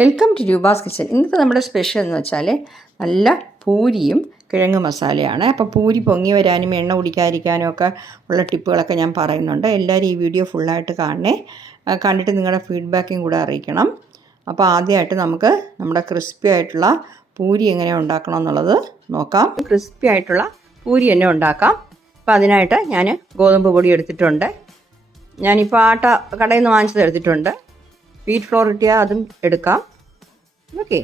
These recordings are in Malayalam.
Welcome to Roopa's kitchen. ഇന്നത്തെ നമ്മുടെ സ്പെഷ്യൽ എന്ന് വെച്ചാൽ നല്ല പൂരിയും കിഴങ്ങ് മസാലയാണ്. അപ്പോൾ പൂരി പൊങ്ങി വരാനും എണ്ണ കുടിക്കാതിരിക്കാനും ഒക്കെ ഉള്ള ടിപ്പുകളൊക്കെ ഞാൻ പറയുന്നുണ്ട്. എല്ലാവരും ഈ വീഡിയോ ഫുള്ളായിട്ട് കാണണേ. കണ്ടിട്ട് നിങ്ങളുടെ ഫീഡ്ബാക്കും കൂടെ അറിയിക്കണം. അപ്പോൾ ആദ്യമായിട്ട് നമുക്ക് നമ്മുടെ ക്രിസ്പി ആയിട്ടുള്ള പൂരി എങ്ങനെ ഉണ്ടാക്കണം എന്നുള്ളത് നോക്കാം. ക്രിസ്പി ആയിട്ടുള്ള പൂരി തന്നെ ഉണ്ടാക്കാം. അപ്പോൾ അതിനായിട്ട് ഞാൻ ഗോതമ്പ് പൊടി എടുത്തിട്ടുണ്ട്. ഞാനിപ്പോൾ ആട്ട കടയിൽ നിന്ന് വാങ്ങിച്ചത് എടുത്തിട്ടുണ്ട്. വീറ്റ് ഫ്ലോർ കിട്ടിയാൽ അതും എടുക്കാം. ഓക്കെ,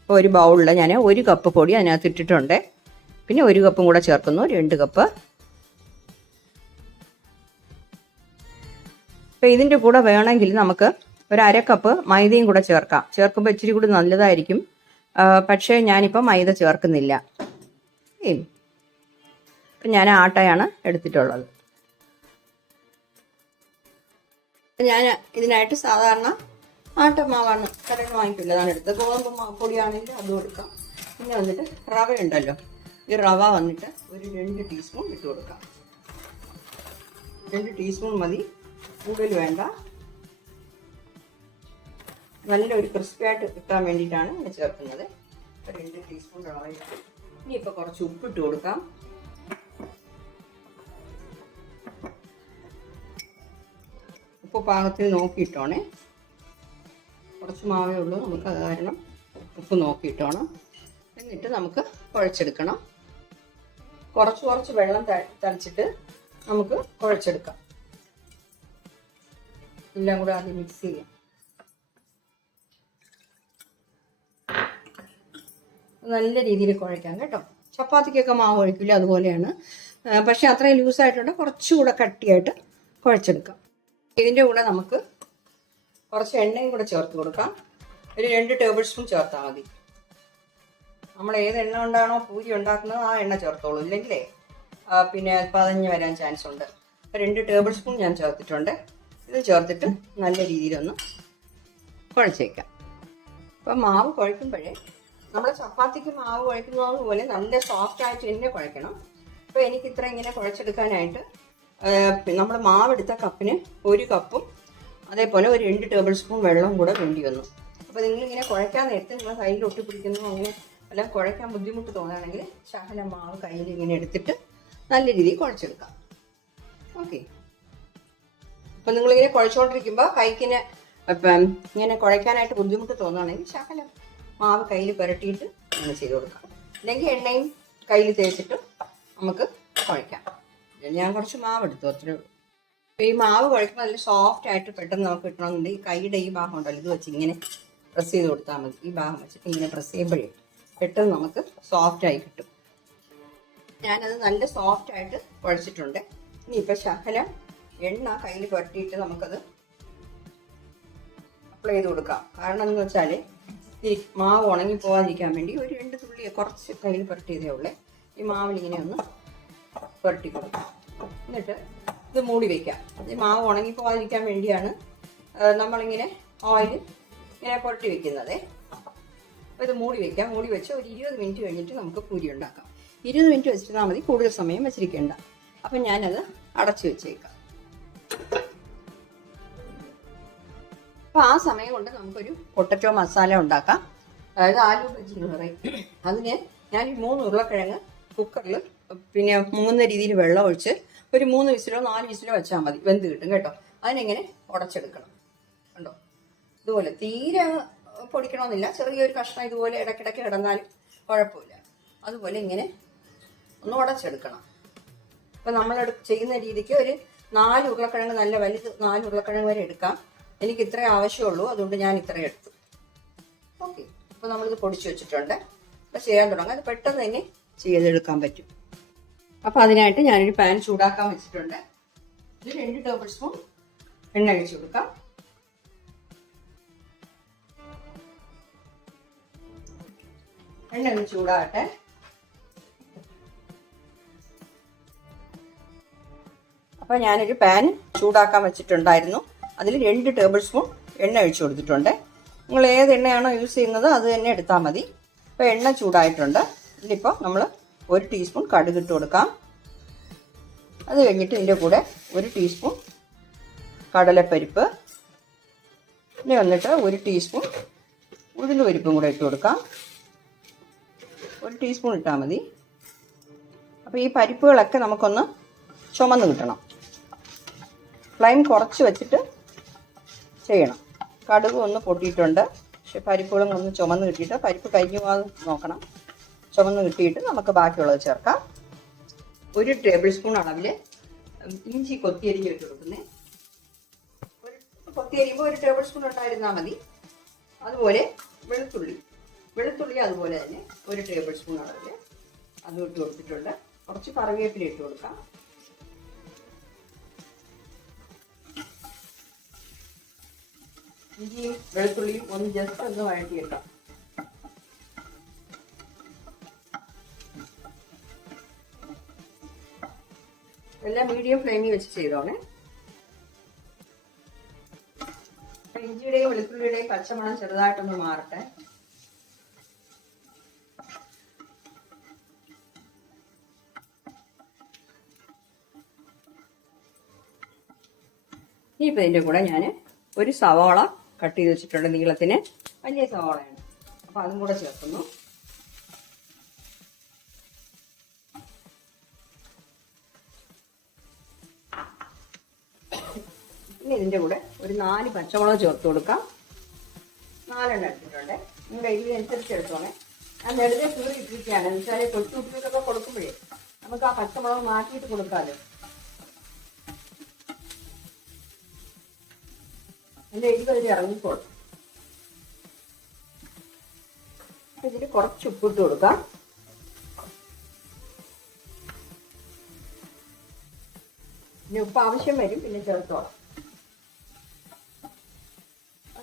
അപ്പോൾ ഒരു ബൗളിൽ ഞാൻ 1 കപ്പ് പൊടി അതിനകത്ത് ഇട്ടിട്ടുണ്ട്. പിന്നെ 1 കപ്പും കൂടെ ചേർക്കുന്നു, 2 കപ്പ്. അപ്പോൾ ഇതിൻ്റെ കൂടെ വേണമെങ്കിൽ നമുക്ക് ഒരു 1/2 കപ്പ് മൈദയും കൂടെ ചേർക്കാം. ചേർക്കുമ്പോൾ ഇച്ചിരി കൂടി നല്ലതായിരിക്കും. പക്ഷേ ഞാനിപ്പോൾ മൈദ ചേർക്കുന്നില്ല. അപ്പം ഞാൻ ആട്ടയാണ് എടുത്തിട്ടുള്ളത്. ഞാൻ ഇതിനായിട്ട് സാധാരണ ആട്ടമാവാണ്, കടയിൽ വാങ്ങിക്കില്ല, അതാണ് എടുത്തത്. ഗോതമ്പ് പൊടിയാണെങ്കിൽ അതും എടുക്കാം. പിന്നെ വന്നിട്ട് റവ ഉണ്ടല്ലോ, ഈ റവ വന്നിട്ട് ഒരു 2 ടീസ്പൂൺ ഇട്ട് കൊടുക്കാം. 2 ടീസ്പൂൺ മതി, കൂടുതൽ വേണ്ട. നല്ലൊരു ക്രിസ്പിയായിട്ട് കിട്ടാൻ വേണ്ടിയിട്ടാണ് ഞാൻ ചേർക്കുന്നത്. 2 ടീസ്പൂൺ റവ ഇട്ട് ഇനിയിപ്പോൾ കുറച്ച് ഉപ്പിട്ട് കൊടുക്കാം. ഉപ്പ് പാകത്തിൽ നോക്കിയിട്ടോണേ. കുറച്ച് മാവേ ഉള്ളൂ നമുക്ക്, അത് കാരണം ഉപ്പ് നോക്കിയിട്ടോണം. എന്നിട്ട് നമുക്ക് കുഴച്ചെടുക്കണം. കുറച്ച് വെള്ളം തളിച്ചിട്ട് നമുക്ക് കുഴച്ചെടുക്കാം. എല്ലാം കൂടെ ആദ്യം മിക്സ് ചെയ്യാം. നല്ല രീതിയിൽ കുഴയ്ക്കാം കേട്ടോ. ചപ്പാത്തിക്കൊക്കെ മാവ് കുഴക്കില്ല, അതുപോലെയാണ്. പക്ഷെ അത്രയും ലൂസായിട്ടുണ്ട്, കുറച്ചുകൂടെ കട്ടിയായിട്ട് കുഴച്ചെടുക്കാം. ഇതിൻ്റെ കൂടെ നമുക്ക് കുറച്ച് എണ്ണയും കൂടെ ചേർത്ത് കൊടുക്കാം. ഒരു 2 ടേബിൾ സ്പൂൺ ചേർത്താൽ മതി. നമ്മൾ ഏത് എണ്ണ കൊണ്ടാണോ പൂരി ഉണ്ടാക്കുന്നത് ആ എണ്ണ ചേർത്തോളൂ, ഇല്ലെങ്കിലേ പിന്നെ പതഞ്ഞ് വരാൻ ചാൻസ് ഉണ്ട്. 2 ടേബിൾ സ്പൂൺ ഞാൻ ചേർത്തിട്ടുണ്ട്. ഇത് ചേർത്തിട്ട് നല്ല രീതിയിലൊന്ന് കുഴച്ചേക്കാം. അപ്പം മാവ് കുഴക്കുമ്പോഴേ നമ്മൾ ചപ്പാത്തിക്ക് മാവ് കുഴക്കുന്നത് പോലെ നല്ല സോഫ്റ്റായിട്ട് തന്നെ കുഴക്കണം. അപ്പോൾ എനിക്ക് ഇത്ര ഇങ്ങനെ കുഴച്ചെടുക്കാനായിട്ട് നമ്മൾ മാവെടുത്ത കപ്പിന് 1 കപ്പും അതേപോലെ ഒരു 2 ടേബിൾ സ്പൂൺ വെള്ളം കൂടെ വേണ്ടി വന്നു. അപ്പോൾ നിങ്ങളിങ്ങനെ കുഴക്കാൻ നേരത്തെ നിങ്ങൾ കയ്യിൽ ഒട്ടിപ്പിടിക്കുന്നു അങ്ങനെ എല്ലാം കുഴക്കാൻ ബുദ്ധിമുട്ട് തോന്നുകയാണെങ്കിൽ ശകലം മാവ് കയ്യിൽ ഇങ്ങനെ എടുത്തിട്ട് നല്ല രീതിയിൽ കുഴച്ചെടുക്കാം. ഓക്കെ, അപ്പം നിങ്ങളിങ്ങനെ കുഴച്ചുകൊണ്ടിരിക്കുമ്പോൾ കൈക്കിനെ ഇങ്ങനെ കുഴക്കാനായിട്ട് ബുദ്ധിമുട്ട് തോന്നുകയാണെങ്കിൽ ശകലം മാവ് കയ്യിൽ പുരട്ടിയിട്ട് അങ്ങനെ ചെയ്ത് കൊടുക്കാം. അല്ലെങ്കിൽ എണ്ണയും കയ്യിൽ തേച്ചിട്ട് നമുക്ക് കുഴക്കാം. ഞാൻ കുറച്ച് മാവ് എടുത്തു, അത്രേ ഉള്ളൂ. ഈ മാവ് കുഴക്കുമ്പോൾ നല്ല സോഫ്റ്റ് ആയിട്ട് പെട്ടെന്ന് നമുക്ക് കിട്ടണമെന്നുണ്ടെങ്കിൽ കൈയുടെ ഈ ഭാഗം ഉണ്ടല്ലോ, ഇത് വെച്ച് ഇങ്ങനെ പ്രസ് ചെയ്ത് കൊടുത്താൽ മതി. ഈ ഭാഗം വെച്ചിട്ട് ഇങ്ങനെ പ്രസ് ചെയ്യുമ്പോഴേ പെട്ടെന്ന് നമുക്ക് സോഫ്റ്റായി കിട്ടും. ഞാനത് നല്ല സോഫ്റ്റായിട്ട് കുഴച്ചിട്ടുണ്ട്. ഇനിയിപ്പോൾ ശകലം എണ്ണ കയ്യിൽ പുരട്ടിയിട്ട് നമുക്കത് അപ്ലൈ ചെയ്ത് കൊടുക്കാം. കാരണം എന്ന് വെച്ചാൽ ഈ മാവ് ഉണങ്ങി പോകാതിരിക്കാൻ വേണ്ടി ഒരു 2 തുള്ളി കുറച്ച് കയ്യിൽ പുരട്ടിയതേ ഉള്ളേ. ഈ മാവിലിങ്ങനെ ഒന്ന് പുരട്ടി കൊടുക്കാം. എന്നിട്ട് ഇത് മൂടി വയ്ക്കാം. ഈ മാവ് ഉണങ്ങി പോകാതിരിക്കാൻ വേണ്ടിയാണ് നമ്മളിങ്ങനെ ഓയിൽ ഇങ്ങനെ പുരട്ടി വെക്കുന്നത്. അപ്പോൾ ഇത് മൂടി വയ്ക്കാം. മൂടി വെച്ച് ഒരു 20 മിനിറ്റ് കഴിഞ്ഞിട്ട് നമുക്ക് പൂരി ഉണ്ടാക്കാം. 20 മിനിറ്റ് വെച്ചിരുന്നാൽ മതി, കൂടുതൽ സമയം വെച്ചിരിക്കേണ്ട. അപ്പം ഞാനത് അടച്ചു വെച്ചേക്കാം. അപ്പോൾ ആ സമയം കൊണ്ട് നമുക്കൊരു പൊട്ടറ്റോ മസാല ഉണ്ടാക്കാം. അതായത് ആലു ബജി എന്ന് പറയും. അതിന് ഞാൻ 3 ഉരുളക്കിഴങ്ങ് കുക്കറിൽ പിന്നെ 3 രീതിയിൽ വെള്ളം ഒഴിച്ച് ഒരു 3 വിസിലോ 4 വിസിലോ വെച്ചാൽ മതി, വെന്ത് കിട്ടും കേട്ടോ. അതിനെങ്ങനെ ഉടച്ചെടുക്കണം കണ്ടോ. ഇതുപോലെ തീരെ പൊടിക്കണമെന്നില്ല, ചെറിയൊരു കഷ്ണം ഇതുപോലെ ഇടയ്ക്കിടയ്ക്ക് കിടന്നാലും കുഴപ്പമില്ല. അതുപോലെ ഇങ്ങനെ ഒന്ന് ഉടച്ചെടുക്കണം. അപ്പം നമ്മൾ ചെയ്യുന്ന രീതിക്ക് ഒരു 4 ഉരുളക്കിഴങ്ങ്, നല്ല വലുത് 4 ഉരുളക്കിഴങ്ങ് വരെ എടുക്കാം. എനിക്ക് ഇത്രേ ആവശ്യമുള്ളൂ, അതുകൊണ്ട് ഞാൻ ഇത്രയും എടുത്തു. ഓക്കെ, അപ്പോൾ നമ്മളിത് പൊടിച്ചു വെച്ചിട്ടുണ്ട്. അപ്പോൾ ചെയ്യാൻ തുടങ്ങാം. അത് പെട്ടെന്ന് തന്നെ ചെയ്തെടുക്കാൻ പറ്റും. അപ്പോൾ അതിനായിട്ട് ഞാനൊരു പാൻ ചൂടാക്കാൻ വെച്ചിട്ടുണ്ട്. ഇത് 2 ടേബിൾ സ്പൂൺ എണ്ണ ഒഴിച്ച് കൊടുക്കാം. എണ്ണ ഒന്ന് ചൂടാകട്ടെ. അപ്പോൾ ഞാനൊരു പാൻ ചൂടാക്കാൻ വെച്ചിട്ടുണ്ടായിരുന്നു. അതിൽ 2 ടേബിൾ സ്പൂൺ എണ്ണ ഒഴിച്ചു കൊടുത്തിട്ടുണ്ട്. നിങ്ങൾ ഏത് എണ്ണയാണോ യൂസ് ചെയ്യുന്നത് അത് തന്നെ എടുത്താൽ മതി. അപ്പോൾ എണ്ണ ചൂടായിട്ടുണ്ട്. ഇതിലിപ്പോൾ നമ്മൾ 1 ടീസ്പൂൺ കടുക് ഇട്ട് കൊടുക്കാം. അത് കഴിഞ്ഞിട്ട് ഇതിൻ്റെ കൂടെ 1 ടീസ്പൂൺ കടലപ്പരിപ്പ്, ഇനി വന്നിട്ട് 1 ടീസ്പൂൺ ഉഴുന്ന് പരിപ്പും കൂടെ ഇട്ട് കൊടുക്കാം. 1 ടീസ്പൂൺ ഇട്ടാൽ മതി. അപ്പോൾ ഈ പരിപ്പുകളൊക്കെ നമുക്കൊന്ന് ചുമന്ന് കിട്ടണം. ഫ്ലെയിം കുറച്ച് വെച്ചിട്ട് ചെയ്യണം. കടുക് ഒന്ന് പൊട്ടിയിട്ടുണ്ട്, പക്ഷെ പരിപ്പുകളും ഒന്ന് ചുമന്ന് കിട്ടിയിട്ട് പരിപ്പ് കരിഞ്ഞു പോകാതെ നോക്കണം. ചുമന്ന് കിട്ടിയിട്ട് നമുക്ക് ബാക്കിയുള്ളത് ചേർക്കാം. 1 ടേബിൾ സ്പൂൺ അളവിൽ ഇഞ്ചി കൊത്തിയരിഞ്ഞ് ഇട്ട് കൊടുക്കുന്നത്. കൊത്തിയരിയുമ്പോൾ 1 ടേബിൾ സ്പൂൺ ഉണ്ടായിരുന്നാൽ മതി. അതുപോലെ വെളുത്തുള്ളി അതുപോലെ തന്നെ 1 ടേബിൾ സ്പൂൺ അളവിൽ അതും ഇട്ട് കൊടുത്തിട്ടുണ്ട്. കുറച്ച് കറിവേപ്പില ഇട്ട് കൊടുക്കാം. ഇഞ്ചിയും വെളുത്തുള്ളിയും ഒന്ന് ജസ്റ്റ് ഒന്ന് വഴറ്റിയെടുക്കാം. എല്ലാം മീഡിയം ഫ്ലെയിമിൽ വെച്ച് ചെയ്തോണേ. ഇഞ്ചിയുടെയും വെളുത്തുള്ളിയുടെയും പച്ചമണം ചെറുതായിട്ടൊന്ന് മാറട്ടെ. ഇനിയിപ്പോൾ ഇതിൻ്റെ കൂടെ ഞാൻ 1 സവാള കട്ട് ചെയ്ത് വെച്ചിട്ടുണ്ട്. നീളത്തിന് വലിയ സവാളയാണ്, അപ്പോൾ അതും കൂടെ ചേർക്കുന്നു. ഇനി ഇതിൻ്റെ കൂടെ 4 പച്ചമുളക് ചേർത്ത് കൊടുക്കാം. 4 എണ്ണം എടുത്തിട്ടുണ്ട്. നിങ്ങളുടെ ഇതിനനുസരിച്ച് എടുത്തോണേ. ഞാൻ നെടുതെ കീറി ഇട്ടിരിക്കുകയാണ്. എന്ന് വെച്ചാൽ കൊച്ചു കുട്ടികൾക്കൊക്കെ കൊടുക്കുമ്പോഴേ നമുക്ക് ആ പച്ചമുളക് മാറ്റിയിട്ട് കൊടുക്കാമല്ലോ. എൻ്റെ എരിവ് ഇറങ്ങിക്കോളും. ഇതിൽ കുറച്ച് ഉപ്പിട്ട് കൊടുക്കാം. പിന്നെ ഉപ്പ് ആവശ്യം വരും, പിന്നെ ചേർത്തോളാം.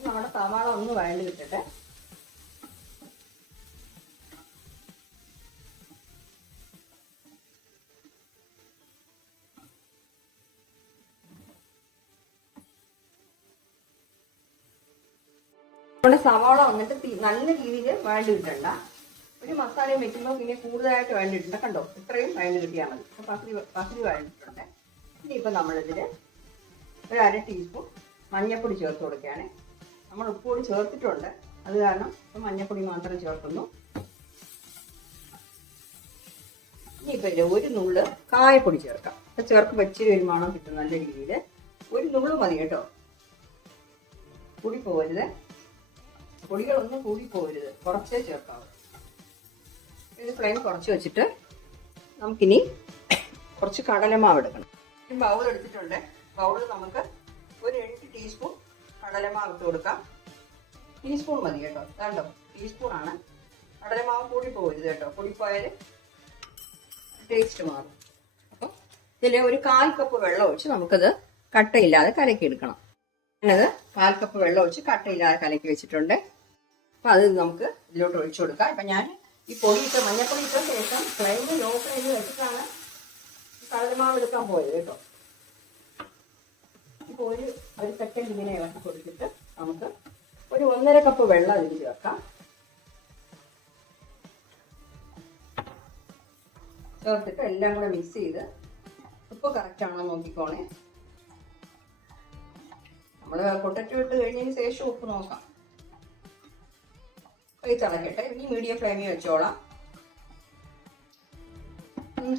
നമ്മുടെ സവാള ഒന്ന് വഴണ്ട് കിട്ടട്ടെ. നമ്മുടെ സവാള വന്നിട്ട് നല്ല രീതിയിൽ വഴണ്ട് കിട്ടണ്ട. ഒരു മസാലയും വെക്കുമ്പോൾ പിന്നെ കൂടുതലായിട്ട് വഴണ്ടിട്ടുണ്ട്. കണ്ടോ, ഇത്രയും വഴണ്ട് കിട്ടിയാൽ മതി. പകുതി വഴണ്ടിട്ടുണ്ട്. ഇനിയിപ്പോൾ നമ്മളിതിൽ 1/2 ടീസ്പൂൺ മഞ്ഞൾപ്പൊടി ചേർത്ത് കൊടുക്കുകയാണ്. നമ്മൾ ഉപ്പ് പൊടി ചേർത്തിട്ടുണ്ട്, അത് കാരണം ഇപ്പം മഞ്ഞൾപ്പൊടി മാത്രം ചേർക്കുന്നു. ഇനിയിപ്പോൾ ഇതിൽ 1 നുള്ള് കായപ്പൊടി ചേർക്കാം. അപ്പം ചേർക്കുമ്പോൾ ഇച്ചിരി ഒരു മണം കിട്ടും നല്ല രീതിയിൽ. 1 നുള്ള് മതി കേട്ടോ, കൂടി പോകരുത്. പൊടികളൊന്നും കൂടി പോകരുത്, കുറച്ചേ ചേർക്കാവൂ. ഇത് ഫ്ലെയിം കുറച്ച് വെച്ചിട്ട് നമുക്കിനി കുറച്ച് കടലമാവ് എടുക്കണം. ഈ ബൗൾ എടുത്തിട്ടുണ്ട്. ബൗളിൽ നമുക്ക് 8 ടീസ്പൂൺ കടലമാവ് ഇട്ട് കൊടുക്കാം. ടീസ്പൂൺ മതി കേട്ടോ, കണ്ടോ, ടീസ്പൂണാണ്. കടലമാവ് കൂടി പോകരുത് കേട്ടോ, കൂടിപ്പോയാൽ ടേസ്റ്റ് മാറും. അപ്പം ഇതിൽ 1/4 കപ്പ് വെള്ളം ഒഴിച്ച് നമുക്കത് കട്ടയില്ലാതെ കലക്കിയെടുക്കണം. ഞാനത് 1/4 കപ്പ് വെള്ളം ഒഴിച്ച് കട്ടയില്ലാതെ കലക്കി വെച്ചിട്ടുണ്ട്. അപ്പം അത് നമുക്ക് ഇതിലോട്ട് ഒഴിച്ചു കൊടുക്കാം. ഇപ്പം ഞാൻ ഈ പൊടിയിട്ട് മഞ്ഞപ്പൊടി ഇട്ട ശേഷം ഫ്ലെയിം ലോ ഫ്ലെയിമിൽ വെച്ചിട്ടാണ് കടലമാവ് എടുക്കാൻ പോയത് കേട്ടോ. ഇപ്പോൾ ഒരു സെക്കൻഡ് ഇങ്ങനെ ഇളക്കി കൊടുത്തിട്ട് നമുക്ക് 1.5 കപ്പ് വെള്ളം അതിൽ ചേർക്കാം. ചേർത്തിട്ട് എല്ലാം കൂടെ മിക്സ് ചെയ്ത് ഉപ്പ് കറക്റ്റ് ആണോ നോക്കിക്കോണേ. നമ്മൾ പൊട്ടറ്റോ ഇട്ട് കഴിഞ്ഞതിന് ശേഷം ഉപ്പ് നോക്കാം. തിളക്കട്ടെ. ഇനി മീഡിയം ഫ്ലെയിമിൽ വെച്ചോളാം.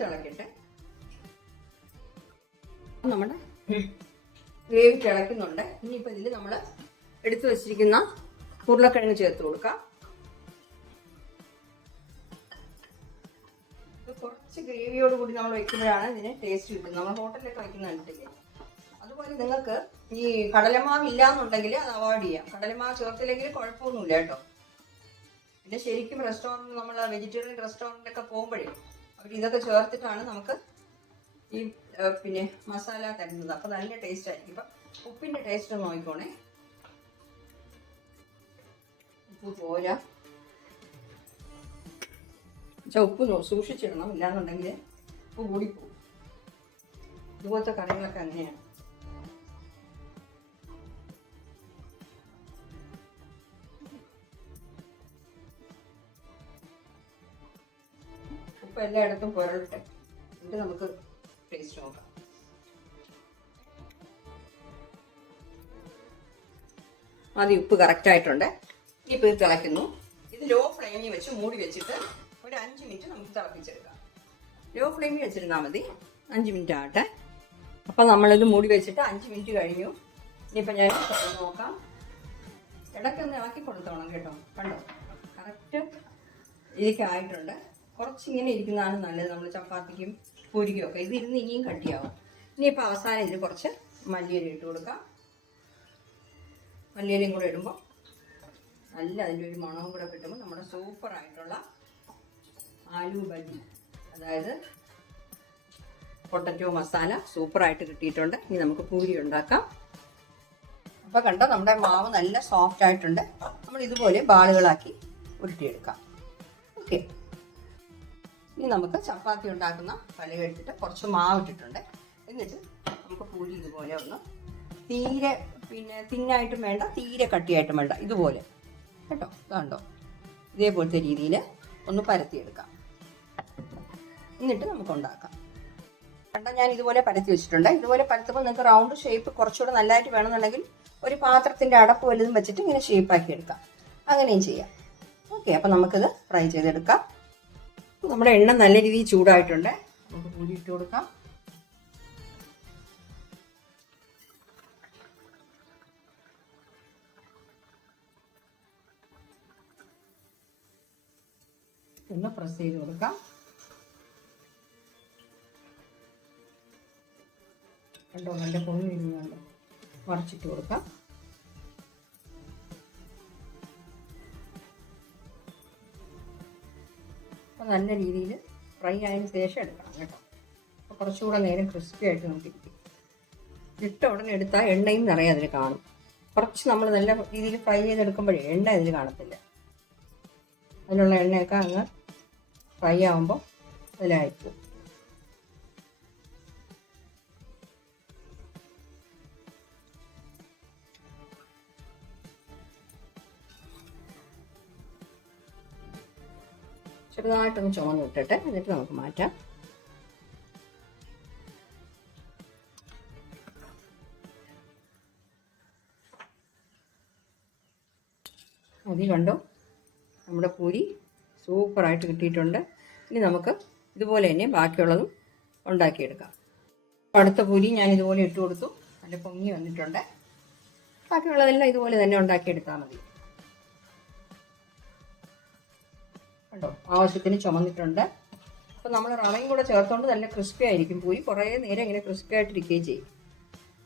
തിളക്കട്ടെ. നമ്മുടെ ഗ്രേവി തിളക്കുന്നുണ്ട്. ഇനിയിപ്പോൾ ഇതിൽ നമ്മൾ എടുത്തു വെച്ചിരിക്കുന്ന ഉരുളക്കിഴങ്ങ് ചേർത്ത് കൊടുക്കാം. കുറച്ച് ഗ്രേവിയോട് കൂടി നമ്മൾ വെക്കുമ്പോഴാണ് ഇതിന് ടേസ്റ്റ് കിട്ടുന്നത്. നമ്മൾ ഹോട്ടലിലൊക്കെ വയ്ക്കുന്ന കണ്ടിട്ടില്ലേ. അതുപോലെ നിങ്ങൾക്ക് ഈ കടലമാവ് ഇല്ലാന്നുണ്ടെങ്കിൽ അത് അവോയ്ഡ് ചെയ്യാം. കടലമാവ് ചേർത്തില്ലെങ്കിൽ കുഴപ്പമൊന്നുമില്ല കേട്ടോ. പിന്നെ ശരിക്കും റെസ്റ്റോറൻറ്റ്, നമ്മൾ വെജിറ്റേറിയൻ റെസ്റ്റോറൻറ്റിലൊക്കെ പോകുമ്പോഴേ അവർ ഇതൊക്കെ ചേർത്തിട്ടാണ് നമുക്ക് ഈ പിന്നെ മസാല തരുന്നത്. അപ്പോൾ നല്ല ടേസ്റ്റ് ആയിരിക്കും. ഇപ്പം ഉപ്പിൻ്റെ ടേസ്റ്റ് നോക്കിക്കോണേ. ഉപ്പ് പോരാ ഉപ്പ് സൂക്ഷിച്ചിടണം, ഇല്ലാന്നുണ്ടെങ്കിൽ ഉപ്പ് കൂടിപ്പോകും. ഇതുപോലത്തെ കറികളൊക്കെ അങ്ങനെയാണ്. ഉപ്പ് എല്ലായിടത്തും പുരളട്ടെ, എന്നിട്ട് നമുക്ക് ടേസ്റ്റ് നോക്കാം. ആദ്യം ഉപ്പ് കറക്റ്റ് ആയിട്ടുണ്ട്. ഇനിയിപ്പോൾ ഇത് തിളയ്ക്കുന്നു. ഇത് ലോ ഫ്ലെയിമിൽ വെച്ച് മൂടി വെച്ചിട്ട് ഒരു 5 മിനിറ്റ് നമുക്ക് തിളപ്പിച്ചെടുക്കാം. ലോ ഫ്ലെയിമിൽ വെച്ചിരുന്നാൽ മതി. 5 മിനിറ്റ് ആകട്ടെ. അപ്പം നമ്മളിത് മൂടി വെച്ചിട്ട് 5 മിനിറ്റ് കഴിഞ്ഞു. ഇനിയിപ്പോൾ ഞാൻ നോക്കാം. ഇടയ്ക്കൊന്ന് ഇളക്കി കൊടുത്തോണം കേട്ടോ. കണ്ടോ, കറക്റ്റ് ഇതിലേക്ക് ആയിട്ടുണ്ട്. കുറച്ചിങ്ങനെ ഇരിക്കുന്നതാണ് നല്ലത് നമ്മൾ ചപ്പാത്തിക്കും പൂരിക്കും ഒക്കെ. ഇതിരുന്ന് ഇനിയും കട്ടിയാവും. ഇനിയിപ്പോൾ അവസാനം ഇതിൽ കുറച്ച് മല്ലിയില ഇട്ട് കൊടുക്കാം. മല്ലിയിലയും കൂടെ ഇടുമ്പോൾ നല്ല അതിൻ്റെ ഒരു മണവും കൂടെ കിട്ടുമ്പോൾ നമ്മുടെ സൂപ്പറായിട്ടുള്ള ആലു ബജി, അതായത് പൊട്ടറ്റോ മസാല സൂപ്പറായിട്ട് കിട്ടിയിട്ടുണ്ട്. ഇനി നമുക്ക് പൂരി ഉണ്ടാക്കാം. അപ്പോൾ കണ്ടോ, നമ്മുടെ മാവ് നല്ല സോഫ്റ്റ് ആയിട്ടുണ്ട്. നമ്മൾ ഇതുപോലെ ബാളുകളാക്കി ഉരുട്ടിയെടുക്കാം. ഓക്കെ, ഇനി നമുക്ക് ചപ്പാത്തി ഉണ്ടാക്കുന്ന കലം എടുത്തിട്ട് കുറച്ച് മാവ് ഇട്ടിട്ടുണ്ട്. എന്നിട്ട് നമുക്ക് പൂരി ഇതുപോലെ ഒന്ന് തീരെ തിന്നായിട്ടും വേണ്ട, തീരെ കട്ടിയായിട്ടും വേണ്ട, ഇതുപോലെ കേട്ടോ. ഇതുണ്ടോ, ഇതേപോലത്തെ രീതിയിൽ ഒന്ന് പരത്തിയെടുക്കാം. എന്നിട്ട് നമുക്ക് ഉണ്ടാക്കാം. കണ്ടോ, ഞാൻ ഇതുപോലെ പരത്തി വെച്ചിട്ടുണ്ട്. ഇതുപോലെ പരത്തുമ്പോൾ നിങ്ങൾക്ക് റൗണ്ട് ഷേപ്പ് കുറച്ചുകൂടെ നല്ലതായിട്ട് വേണമെന്നുണ്ടെങ്കിൽ ഒരു പാത്രത്തിൻ്റെ അടപ്പ് വലുതും വെച്ചിട്ട് ഇങ്ങനെ ഷേപ്പാക്കി എടുക്കാം. അങ്ങനെയും ചെയ്യാം. ഓക്കെ, അപ്പം നമുക്കിത് ഫ്രൈ ചെയ്തെടുക്കാം. നമ്മുടെ എണ്ണ നല്ല രീതിയിൽ ചൂടായിട്ടുണ്ട്. നമുക്ക് പൂരി ഇട്ട് കൊടുക്കാം. ഒന്ന് പ്രസ് ചെയ്ത് കൊടുക്കാം. കണ്ടോ, നല്ല പൊങ്ങി വരുന്നുണ്ട്. മറിച്ചിട്ട് കൊടുക്കാം. അപ്പോൾ നല്ല രീതിയിൽ ഫ്രൈ ആയതിനു ശേഷം എടുക്കണം കേട്ടോ. അപ്പോൾ കുറച്ചുകൂടെ നേരം ക്രിസ്പി ആയിട്ട് നമുക്ക് ഇരിക്കും. ഇട്ട ഉടനെ എടുത്താൽ എണ്ണയും നിറയെ അതിൽ കാണും. കുറച്ച് നമ്മൾ നല്ല രീതിയിൽ ഫ്രൈ ചെയ്തെടുക്കുമ്പോഴേ എണ്ണ അതിൽ കാണത്തില്ല. അതിനുള്ള എണ്ണയൊക്കെ അങ്ങ് ഫ്രൈ ആകുമ്പോൾ അതിലായിരിക്കും. ചെറുതായിട്ടൊന്ന് ചുവന്ന് ഇട്ടിട്ട് എന്നിട്ട് നമുക്ക് മാറ്റാം. മതി, കണ്ടോ, നമ്മുടെ പൂരി സൂപ്പറായിട്ട് കിട്ടിയിട്ടുണ്ട്. ഇനി നമുക്ക് ഇതുപോലെ തന്നെ ബാക്കിയുള്ളതും ഉണ്ടാക്കിയെടുക്കാം. അടുത്ത പൂരി ഞാൻ ഇതുപോലെ ഇട്ട് കൊടുത്തു. നല്ല പൊങ്ങി വന്നിട്ടുണ്ട്. ബാക്കിയുള്ളതെല്ലാം ഇതുപോലെ തന്നെ ഉണ്ടാക്കിയെടുത്താൽ മതി. കണ്ടോ, ആവശ്യത്തിന് ചുമന്നിട്ടുണ്ട്. അപ്പോൾ നമ്മൾ റവയും കൂടെ ചേർത്തുകൊണ്ട് നല്ല ക്രിസ്പി ആയിരിക്കും പൂരി. കുറേ നേരം ഇങ്ങനെ ക്രിസ്പി ആയിട്ടിരിക്കുകയും ചെയ്യും.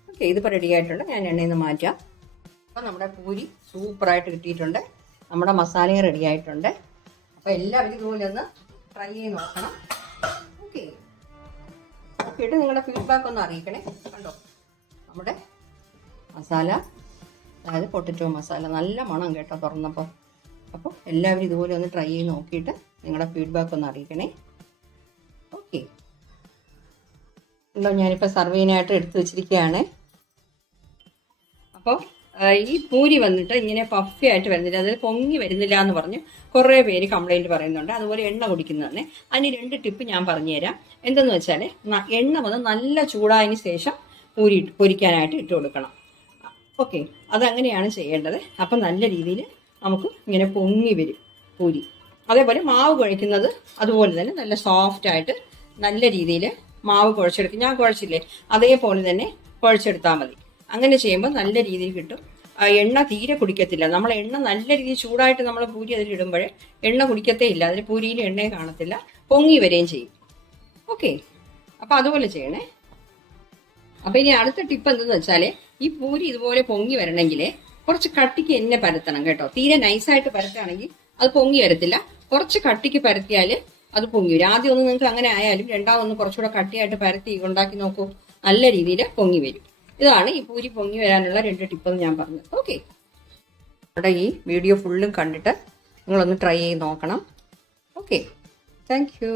ഓക്കെ, ഇതിപ്പോൾ റെഡി ആയിട്ടുണ്ട്. ഞാൻ എണ്ണയിൽ നിന്ന് മാറ്റാം. അപ്പോൾ നമ്മുടെ പൂരി സൂപ്പറായിട്ട് കിട്ടിയിട്ടുണ്ട്. നമ്മുടെ മസാലയും റെഡി ആയിട്ടുണ്ട്. അപ്പോൾ എല്ലാവരും ഇതുപോലെ ഒന്ന് ട്രൈ ചെയ്ത് നോക്കണം. ഓക്കെ, നോക്കിയിട്ട് നിങ്ങളുടെ ഫീഡ്ബാക്ക് ഒന്ന് അറിയിക്കണേ. കണ്ടോ, നമ്മുടെ മസാല, അതായത് പൊട്ടറ്റോ മസാല, നല്ല മണം കേട്ടോ തുറന്നപ്പോൾ. അപ്പോൾ എല്ലാവരും ഇതുപോലെ ഒന്ന് ട്രൈ ചെയ്ത് നോക്കിയിട്ട് നിങ്ങളുടെ ഫീഡ്ബാക്ക് ഒന്ന് അറിയിക്കണേ. ഓക്കെ, ഉണ്ടോ, ഞാനിപ്പോൾ സർവീനായിട്ട് എടുത്ത് വെച്ചിരിക്കുകയാണ്. അപ്പോൾ ഈ പൂരി വന്നിട്ട് ഇങ്ങനെ പഫി ആയിട്ട് വരുന്നില്ല, അതായത് പൊങ്ങി വരുന്നില്ല എന്ന് പറഞ്ഞ് കുറേ പേര് കംപ്ലൈൻറ്റ് പറയുന്നുണ്ട്. അതുപോലെ എണ്ണ കുടിക്കുന്നതന്നെ. അതിന് 2 ടിപ്പ് ഞാൻ പറഞ്ഞുതരാം. എന്തെന്ന് വെച്ചാൽ, എണ്ണ വന്ന് നല്ല ചൂടായതിന് ശേഷം പൊരിക്കാനായിട്ട് ഇട്ട് കൊടുക്കണം. ഓക്കെ, അതങ്ങനെയാണ് ചെയ്യേണ്ടത്. അപ്പം നല്ല രീതിയിൽ നമുക്ക് ഇങ്ങനെ പൊങ്ങി വരും പൂരി. അതേപോലെ മാവ് കുഴയ്ക്കുന്നത് അതുപോലെ തന്നെ നല്ല സോഫ്റ്റായിട്ട് നല്ല രീതിയിൽ മാവ് കുഴച്ചെടുക്കും. ഞാൻ കുഴച്ചില്ലേ, അതേപോലെ തന്നെ കുഴച്ചെടുത്താൽ മതി. അങ്ങനെ ചെയ്യുമ്പോൾ നല്ല രീതിയിൽ കിട്ടും. എണ്ണ തീരെ കുടിക്കത്തില്ല. നമ്മൾ എണ്ണ നല്ല രീതിയിൽ ചൂടായിട്ട് നമ്മൾ പൂരി അതിലിടുമ്പോഴേ എണ്ണ കുടിക്കത്തേ ഇല്ല. അതിൽ പൂരിയിൽ എണ്ണയെ കാണത്തില്ല, പൊങ്ങി വരികയും ചെയ്യും. ഓക്കെ, അപ്പം അതുപോലെ ചെയ്യണേ. അപ്പം ഇനി അടുത്ത ടിപ്പ് എന്തെന്ന് വെച്ചാൽ, ഈ പൂരി ഇതുപോലെ പൊങ്ങി വരണമെങ്കിൽ കുറച്ച് കട്ടിക്ക് എന്നെ പരത്തണം കേട്ടോ. തീരെ നൈസായിട്ട് പരത്തുകയാണെങ്കിൽ അത് പൊങ്ങി വരത്തില്ല. കുറച്ച് കട്ടിക്ക് പരത്തിയാൽ അത് പൊങ്ങി വരും. ആദ്യം ഒന്ന് നിങ്ങൾക്ക് അങ്ങനെ ആയാലും രണ്ടാമതൊന്ന് കുറച്ചുകൂടെ കട്ടിയായിട്ട് പരത്തി ഉണ്ടാക്കി നോക്കൂ, നല്ല രീതിയിൽ പൊങ്ങി വരും. ഇതാണ് ഈ പൂരി പൊങ്ങി വരാനുള്ള 2 ടിപ്പെന്ന് ഞാൻ പറഞ്ഞത്. ഓക്കെ, നമ്മുടെ ഈ വീഡിയോ ഫുള്ളും കണ്ടിട്ട് നിങ്ങളൊന്ന് ട്രൈ ചെയ്ത് നോക്കണം. Okay, thank you.